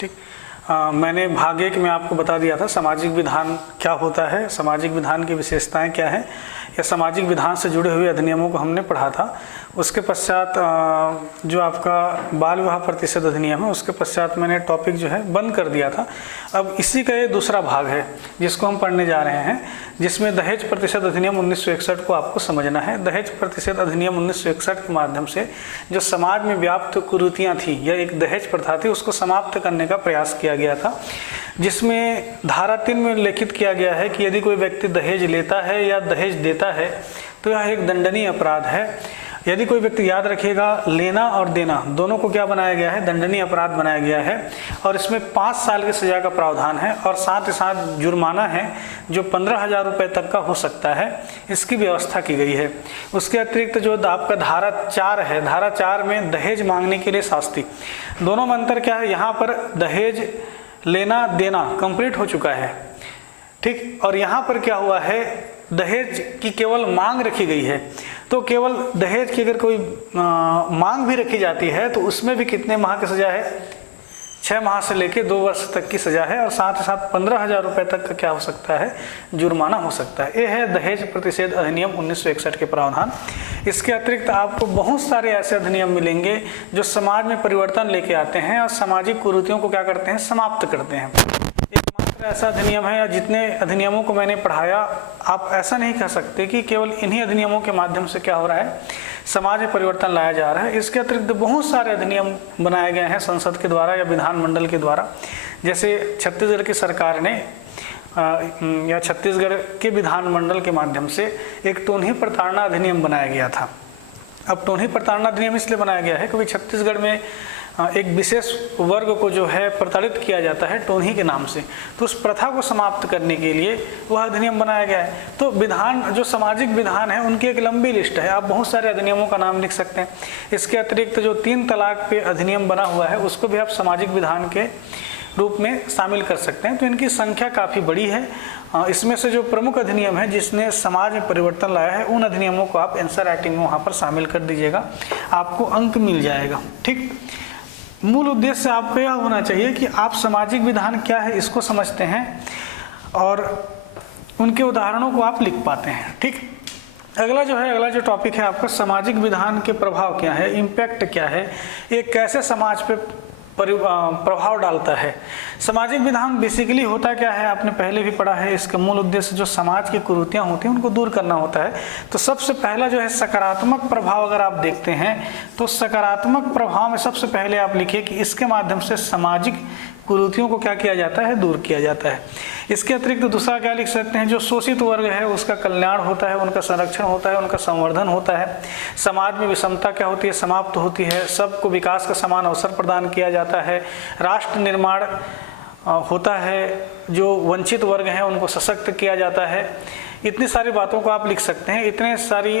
ठीक। मैंने भाग एक में आपको बता दिया था सामाजिक विधान क्या होता है, सामाजिक विधान की विशेषताएं क्या है, या सामाजिक विधान से जुड़े हुए अधिनियमों को हमने पढ़ा था। उसके पश्चात जो आपका बाल विवाह प्रतिषेध अधिनियम है, उसके पश्चात मैंने टॉपिक जो है बंद कर दिया था। अब इसी का ये दूसरा भाग है जिसको हम पढ़ने जा रहे हैं, जिसमें दहेज प्रतिषेध अधिनियम 1961 को आपको समझना है। दहेज प्रतिषेध अधिनियम 1961 के माध्यम से जो समाज में व्याप्त कुरीतियाँ थी या एक दहेज प्रथा थी, उसको समाप्त करने का प्रयास किया गया था, जिसमें धारा 3 में उल्लेखित किया गया है कि यदि कोई व्यक्ति दहेज लेता है या दहेज देता है तो यह एक दंडनीय अपराध है। यदि कोई व्यक्ति, याद रखिएगा, लेना और देना दोनों को क्या बनाया गया है, दंडनीय अपराध बनाया गया है, और इसमें 5 साल की सजा का प्रावधान है, और साथ ही साथ जुर्माना है जो 15,000 रुपये तक का हो सकता है, इसकी व्यवस्था की गई है। उसके अतिरिक्त जो आपका धारा 4 है, धारा 4 में दहेज मांगने के लिए शास्ति, दोनों में अंतर क्या है, यहाँ पर दहेज लेना देना कंप्लीट हो चुका है, ठीक, और यहाँ पर क्या हुआ है, दहेज की केवल मांग रखी गई है। तो केवल दहेज की अगर कोई मांग भी रखी जाती है तो उसमें भी कितने माह की सजा है, 6 माह से लेकर 2 वर्ष तक की सजा है, और साथ ही साथ 15,000 रुपये तक का क्या हो सकता है, जुर्माना हो सकता है। ये है दहेज प्रतिषेध अधिनियम 1961 के प्रावधान। इसके अतिरिक्त आपको बहुत सारे ऐसे अधिनियम मिलेंगे जो समाज में परिवर्तन लेके आते हैं और सामाजिक कुरीतियों को क्या करते हैं, समाप्त करते हैं। एकमात्र ऐसा अधिनियम है, या जितने अधिनियमों को मैंने पढ़ाया, आप ऐसा नहीं कह सकते कि केवल इन्हीं अधिनियमों के माध्यम से क्या हो रहा है, समाज में परिवर्तन लाया जा रहा है। इसके अतिरिक्त बहुत सारे अधिनियम बनाए गए हैं संसद के द्वारा या विधानमंडल के द्वारा। जैसे छत्तीसगढ़ की सरकार ने या छत्तीसगढ़ के विधानमंडल के माध्यम से एक टोन्ही प्रताड़ना अधिनियम बनाया गया था। अब टोन्ही प्रताड़ना अधिनियम इसलिए बनाया गया है क्योंकि छत्तीसगढ़ में एक विशेष वर्ग को जो है प्रताड़ित किया जाता है टोन्ही के नाम से, तो उस प्रथा को समाप्त करने के लिए वह अधिनियम बनाया गया है। तो विधान, जो सामाजिक विधान है, उनकी एक लंबी लिस्ट है, आप बहुत सारे अधिनियमों का नाम लिख सकते हैं। इसके अतिरिक्त जो 3 तलाक पे अधिनियम बना हुआ है, उसको भी आप सामाजिक विधान के रूप में शामिल कर सकते हैं। तो इनकी संख्या काफ़ी बड़ी है। इसमें से जो प्रमुख अधिनियम है जिसने समाज में परिवर्तन लाया है, उन अधिनियमों को आप आंसर राइटिंग में वहाँ पर शामिल कर दीजिएगा, आपको अंक मिल जाएगा। ठीक, मूल उद्देश्य आपको यह होना चाहिए कि आप सामाजिक विधान क्या है इसको समझते हैं और उनके उदाहरणों को आप लिख पाते हैं। ठीक, अगला जो टॉपिक है आपका, सामाजिक विधान के प्रभाव क्या है, इम्पैक्ट क्या है, ये कैसे समाज पे प्रभाव डालता है। सामाजिक विधान बेसिकली होता क्या है, आपने पहले भी पढ़ा है। इसका मूल उद्देश्य जो समाज की कुरीतियाँ होती हैं उनको दूर करना होता है। तो सबसे पहला जो है सकारात्मक प्रभाव, अगर आप देखते हैं तो सकारात्मक प्रभाव में सबसे पहले आप लिखिए कि इसके माध्यम से सामाजिक कुरीतियों को क्या किया जाता है, दूर किया जाता है। इसके अतिरिक्त दूसरा क्या लिख सकते हैं, जो शोषित वर्ग है उसका कल्याण होता है, उनका संरक्षण होता है, उनका संवर्धन होता है। समाज में विषमता क्या होती है, समाप्त होती है। सबको विकास का समान अवसर प्रदान किया जाता है। राष्ट्र निर्माण होता है, जो वंचित वर्ग हैं उनको सशक्त किया जाता है। इतनी सारी बातों को आप लिख सकते हैं। इतने सारी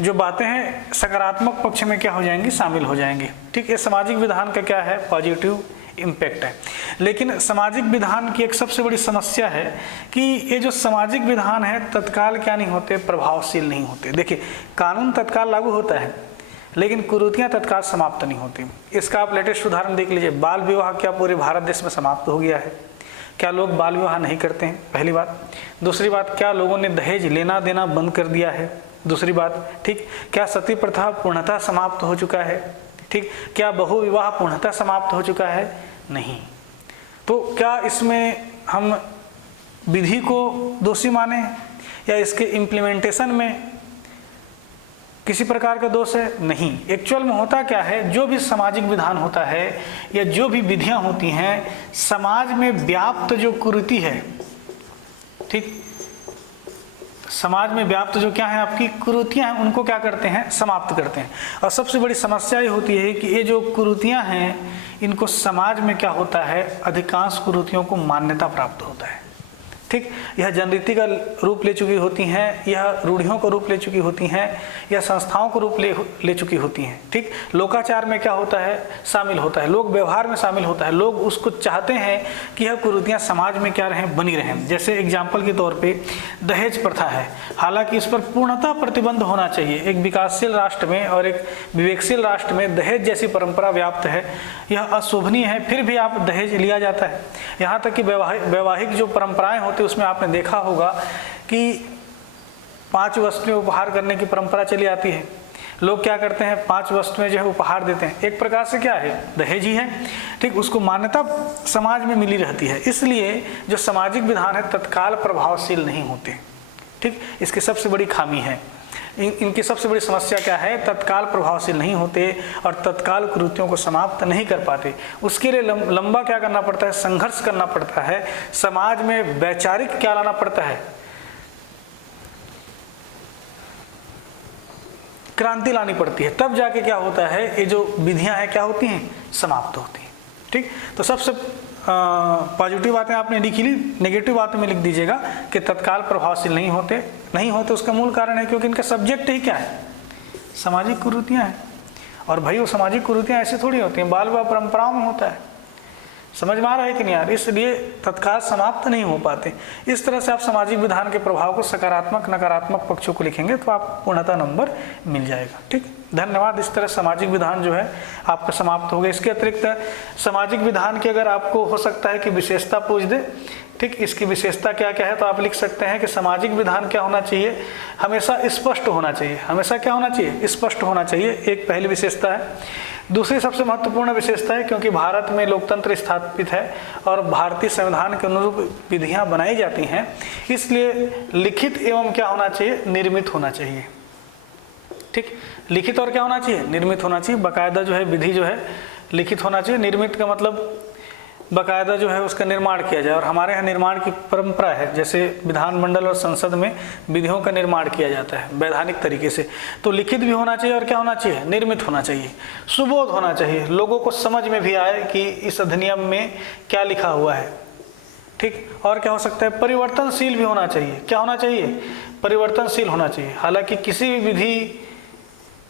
जो बातें हैं सकारात्मक पक्ष में क्या हो जाएंगी, शामिल हो जाएंगी। ठीक, ये सामाजिक विधान का क्या है, पॉजिटिव इम्पैक्ट है। लेकिन सामाजिक विधान की एक सबसे बड़ी समस्या है कि ये जो सामाजिक विधान है तत्काल क्या नहीं होते, प्रभावशील नहीं होते। देखिए, कानून तत्काल लागू होता है लेकिन कुरीतियाँ तत्काल समाप्त नहीं होती। इसका आप लेटेस्ट उदाहरण देख लीजिए। बाल विवाह क्या पूरे भारत देश में समाप्त हो गया है? क्या लोग बाल विवाह नहीं करते हैं? पहली बात। दूसरी बात, क्या लोगों ने दहेज लेना देना बंद कर दिया है? दूसरी बात। ठीक, क्या सती प्रथा पूर्णतः समाप्त हो चुका है? ठीक, क्या बहु विवाह पूर्णतः समाप्त हो चुका है? नहीं। तो क्या इसमें हम विधि को दोषी माने या इसके इम्प्लीमेंटेशन में किसी प्रकार का दोष है? नहीं। एक्चुअल में होता क्या है, जो भी सामाजिक विधान होता है या जो भी विधियां होती हैं, समाज में व्याप्त जो कुरीति है, ठीक, समाज में व्याप्त जो क्या है आपकी कुरीतियां हैं, उनको क्या करते हैं, समाप्त करते हैं। और सबसे बड़ी समस्या ये होती है कि ये जो कुरीतियां हैं इनको समाज में क्या होता है, अधिकांश कुरीतियों को मान्यता प्राप्त होता है। ठीक, यह जनरीति का रूप ले चुकी होती हैं, यह रूढ़ियों का रूप ले चुकी होती हैं, यह संस्थाओं को रूप ले चुकी होती हैं। ठीक, लोकाचार में क्या होता है, शामिल होता है, लोक व्यवहार में शामिल होता है, लोग उसको चाहते हैं कि यह कुरीतियाँ समाज में क्या रहें, बनी रहें। जैसे एग्जाम्पल के तौर पे दहेज प्रथा है, हालांकि इस पर पूर्णतः प्रतिबंध होना चाहिए। एक विकासशील राष्ट्र में और एक विवेकशील राष्ट्र में दहेज जैसी परंपरा व्याप्त है, यह अशोभनीय है, फिर भी आप दहेज लिया जाता है। यहाँ तक कि वैवाहिक जो परंपराएं होती उसमें आपने देखा होगा कि 5 वस्तुएं उपहार करने की परंपरा चली आती है। लोग क्या करते हैं, 5 वस्तुएं जो है उपहार देते हैं, एक प्रकार से क्या है, दहेज ही है। ठीक, उसको मान्यता समाज में मिली रहती है, इसलिए जो सामाजिक विधान है तत्काल प्रभावशील नहीं होते। ठीक, इसकी सबसे बड़ी खामी है, इनकी सबसे बड़ी समस्या क्या है, तत्काल प्रभावशील नहीं होते और तत्काल कुरीतियों को समाप्त नहीं कर पाते। उसके लिए लंबा क्या करना पड़ता है, संघर्ष करना पड़ता है, समाज में वैचारिक क्या लाना पड़ता है, क्रांति लानी पड़ती है, तब जाके क्या होता है, ये जो विधियां हैं क्या होती हैं, समाप्त होती हैं। ठीक, तो सबसे पॉजिटिव बातें आपने लिखी ली, नेगेटिव बातें में लिख दीजिएगा कि तत्काल प्रभावशील नहीं होते। उसका मूल कारण है क्योंकि इनका सब्जेक्ट ही क्या है, सामाजिक कुरीतियाँ हैं। और भाई वो सामाजिक कुरीतियाँ ऐसी थोड़ी होती हैं, बाल विवाह परंपराओं में होता है। समझ में आ रहा है कि नहीं यार, इसलिए तत्काल समाप्त नहीं हो पाते। इस तरह से आप सामाजिक विधान के प्रभाव को सकारात्मक नकारात्मक पक्षों को लिखेंगे तो आप पूर्णतः नंबर मिल जाएगा। ठीक, धन्यवाद। इस तरह सामाजिक विधान जो है आपका समाप्त हो गया। इसके अतिरिक्त सामाजिक विधान की अगर आपको हो सकता है कि विशेषता पूछ दे, ठीक, इसकी विशेषता क्या क्या है, तो आप लिख सकते हैं कि सामाजिक विधान क्या होना चाहिए, हमेशा स्पष्ट होना चाहिए। हमेशा क्या होना चाहिए, स्पष्ट होना चाहिए, एक पहली विशेषता है। दूसरी सबसे महत्वपूर्ण विशेषता है क्योंकि भारत में लोकतंत्र स्थापित है और भारतीय संविधान के अनुरूप विधियां बनाई जाती हैं, इसलिए लिखित एवं क्या होना चाहिए, निर्मित होना चाहिए। ठीक, लिखित और क्या होना चाहिए, निर्मित होना चाहिए। बाकायदा जो है विधि जो है लिखित होना चाहिए। निर्मित का मतलब बाकायदा जो है उसका निर्माण किया जाए, और हमारे यहाँ निर्माण की परंपरा है, जैसे विधानमंडल और संसद में विधियों का निर्माण किया जाता है वैधानिक तरीके से। तो लिखित भी होना चाहिए और क्या होना चाहिए, निर्मित होना चाहिए। सुबोध होना चाहिए, लोगों को समझ में भी आए कि इस अधिनियम में क्या लिखा हुआ है। ठीक, और क्या हो सकता है, परिवर्तनशील भी होना चाहिए। क्या होना चाहिए, परिवर्तनशील होना चाहिए। हालांकि किसी भी विधि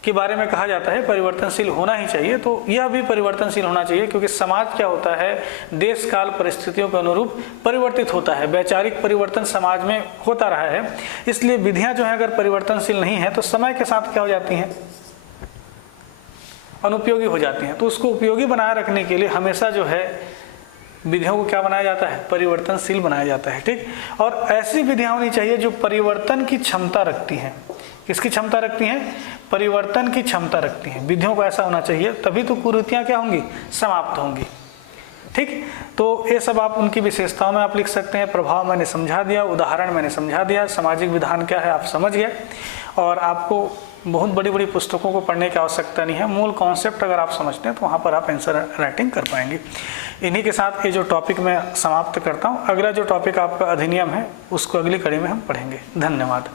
के बारे में कहा जाता है परिवर्तनशील होना ही चाहिए, तो यह भी परिवर्तनशील होना चाहिए क्योंकि समाज क्या होता है, देश काल परिस्थितियों के अनुरूप परिवर्तित होता है। वैचारिक परिवर्तन समाज में होता रहा है, इसलिए विधियां जो है अगर परिवर्तनशील नहीं है तो समय के साथ क्या हो जाती हैं, अनुपयोगी हो जाती हैं। तो उसको उपयोगी बनाए रखने के लिए हमेशा जो है विधियों को क्या बनाया जाता है, परिवर्तनशील बनाया जाता है। ठीक, और ऐसी विधियां होनी चाहिए जो परिवर्तन की क्षमता रखती हैं। किसकी क्षमता रखती हैं, परिवर्तन की क्षमता रखती हैं। विधियों को ऐसा होना चाहिए, तभी तो कुरीतियां क्या होंगी, समाप्त होंगी। ठीक, तो ये सब आप उनकी विशेषताओं में आप लिख सकते हैं। प्रभाव मैंने समझा दिया, उदाहरण मैंने समझा दिया, सामाजिक विधान क्या है आप समझ गए, और आपको बहुत बड़ी बड़ी पुस्तकों को पढ़ने की आवश्यकता नहीं है। मूल कॉन्सेप्ट अगर आप समझते हैं तो वहाँ पर आप आंसर राइटिंग कर पाएंगे। इन्हीं के साथ ये जो टॉपिक मैं समाप्त करता हूँ। अगला जो टॉपिक आपका अधिनियम है उसको अगली कड़ी में हम पढ़ेंगे। धन्यवाद।